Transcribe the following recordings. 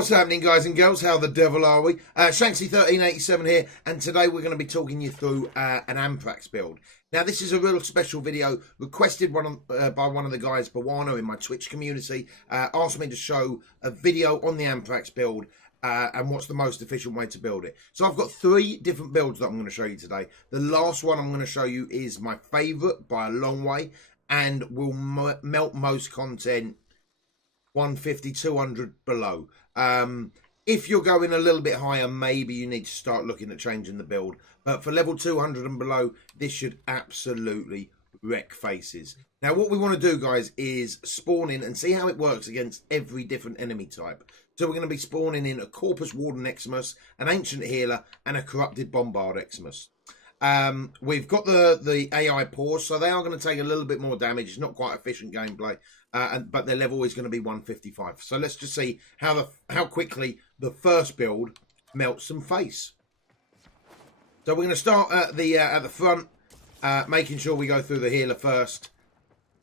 What's happening, guys and girls? How the devil are we? Shanksy1387 here, and today we're going to be talking you through an Amprex build. Now, this is a real special video requested by one of the guys, Bawano, in my Twitch community. Asked me to show a video on the Amprex build and what's the most efficient way to build it. So I've got 3 different builds that I'm going to show you today. The last one I'm going to show you is my favourite by a long way and will melt most content 150, 200 below. If you're going a little bit higher, maybe you need to start looking at changing the build. But for level 200 and below, this should absolutely wreck faces. Now, what we want to do, guys, is spawn in and see how it works against every different enemy type. So we're going to be spawning in a Corpus Warden Eximus, an Ancient Healer, and a Corrupted Bombard Eximus. We've got the AI pause, so they are going to take a little bit more damage. It's not quite efficient gameplay, but their level is going to be 155. So let's just see how quickly the first build melts some face. So we're going to start at the front, making sure we go through the healer first,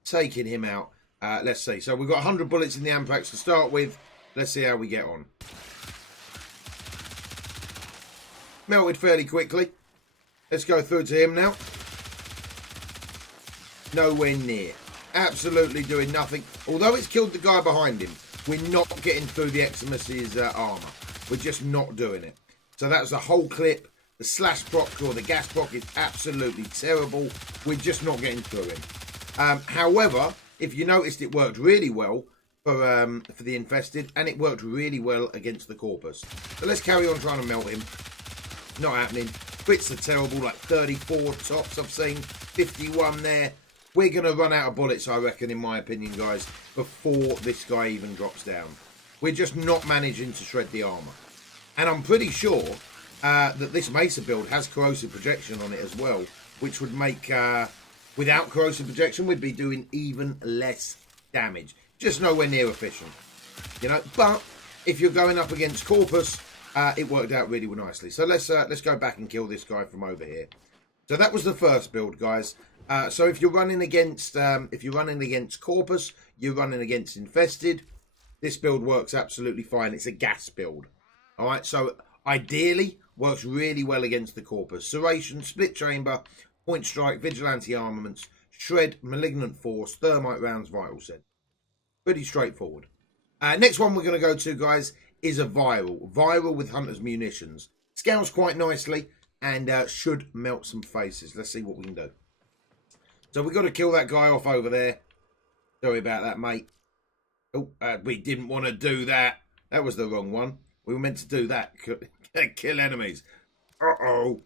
taking him out. Let's see. So we've got 100 bullets in the Amprex to start with. Let's see how we get on. Melted fairly quickly. Let's go through to him now. Nowhere near. Absolutely doing nothing. Although it's killed the guy behind him, we're not getting through the Eximus's armor. We're just not doing it. So that was the whole clip. The slash proc or the gas proc is absolutely terrible. We're just not getting through him. However, if you noticed, it worked really well for the infested, and it worked really well against the Corpus. So let's carry on trying to melt him. Not happening. Crits are terrible, like 34 tops I've seen, 51 there. We're going to run out of bullets, I reckon, in my opinion, guys, before this guy even drops down. We're just not managing to shred the armor. And I'm pretty sure that this Mesa build has corrosive projection on it as well, which would make, without corrosive projection, we'd be doing even less damage. Just nowhere near efficient, you know. But if you're going up against Corpus, it worked out really nicely. So let's go back and kill this guy from over here. So that was the first build, guys. So if you're running against Corpus, you're running against infested. This build works absolutely fine. It's a gas build. All right. So ideally, works really well against the Corpus. Serration, split chamber, point strike, vigilante armaments, shred, malignant force, thermite rounds, vital set. Pretty straightforward. Next one we're going to go to, guys, is a viral with hunter's munitions. Scales quite nicely and should melt some faces. Let's see what we can do. So we've got to kill that guy off over there. Sorry about that, mate. Oh, we didn't want to do that. That was the wrong one. We were meant to do that. Kill enemies. Uh-oh.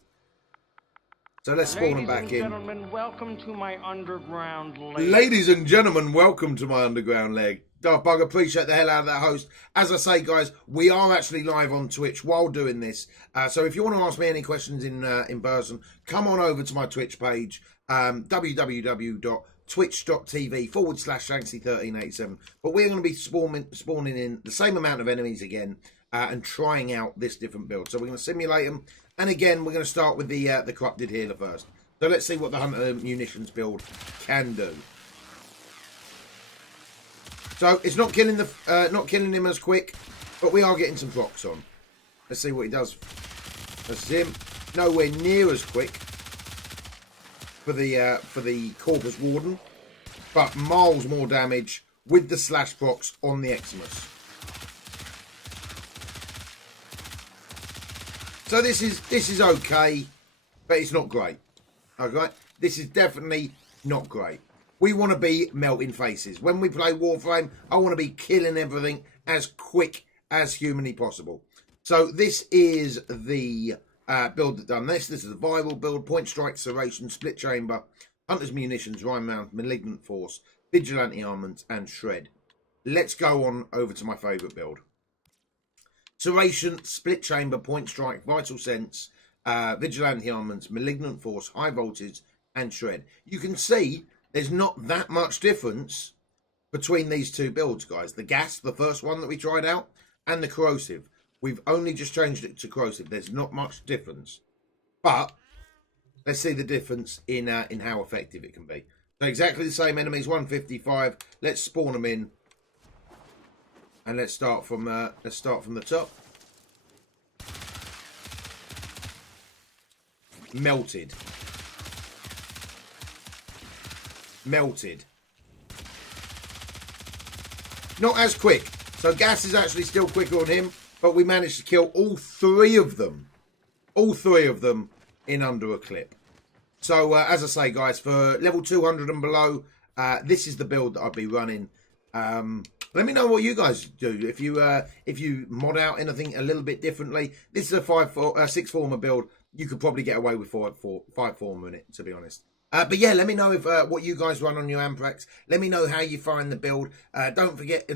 So let's spawn them back in. Welcome to my underground leg. Ladies and gentlemen, welcome to my underground leg. Darth Bug, appreciate the hell out of that host. As I say, guys, we are actually live on Twitch while doing this. So if you want to ask me any questions in person, come on over to my Twitch page, www.twitch.tv/Shanksy1387. But we're going to be spawning in the same amount of enemies again and trying out this different build. So we're going to simulate them. And again, we're going to start with the Corrupted Healer first. So let's see what the Hunter Munitions build can do. So it's not killing him as quick, but we are getting some procs on. Let's see what he does. That's him. Nowhere near as quick for the Corpus Warden, but miles more damage with the slash procs on the Eximus. So this is okay, but it's not great. Okay, this is definitely not great. We want to be melting faces. When we play Warframe, I want to be killing everything as quick as humanly possible. So this is the build that done this. This is the viral build: point strike, serration, split chamber, hunter's munitions, rhyme mount, malignant force, vigilante armaments, and shred. Let's go on over to my favourite build. Serration, split chamber, point strike, vital sense, vigilante armaments, malignant force, high voltage, and shred. You can see there's not that much difference between these two builds, guys. The gas, the first one that we tried out, and the corrosive. We've only just changed it to corrosive. There's not much difference. But let's see the difference in how effective it can be. So exactly the same enemies, 155. Let's spawn them in. And let's start from the top. Melted. Melted. Not as quick. So gas is actually still quicker on him, but we managed to kill all 3 of them. All 3 of them in under a clip. So, as I say, guys, for level 200 and below, this is the build that I'll be running. Let me know what you guys do. If you mod out anything a little bit differently, this is a 6 former build. You could probably get away with 5 former in it, to be honest. But yeah, let me know if what you guys run on your Amprex. Let me know how you find the build. Don't forget,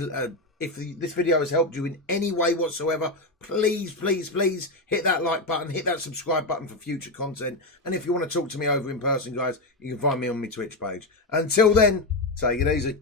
if this video has helped you in any way whatsoever, please, please, please hit that like button, hit that subscribe button for future content. And if you want to talk to me over in person, guys, you can find me on my Twitch page. Until then, take it easy.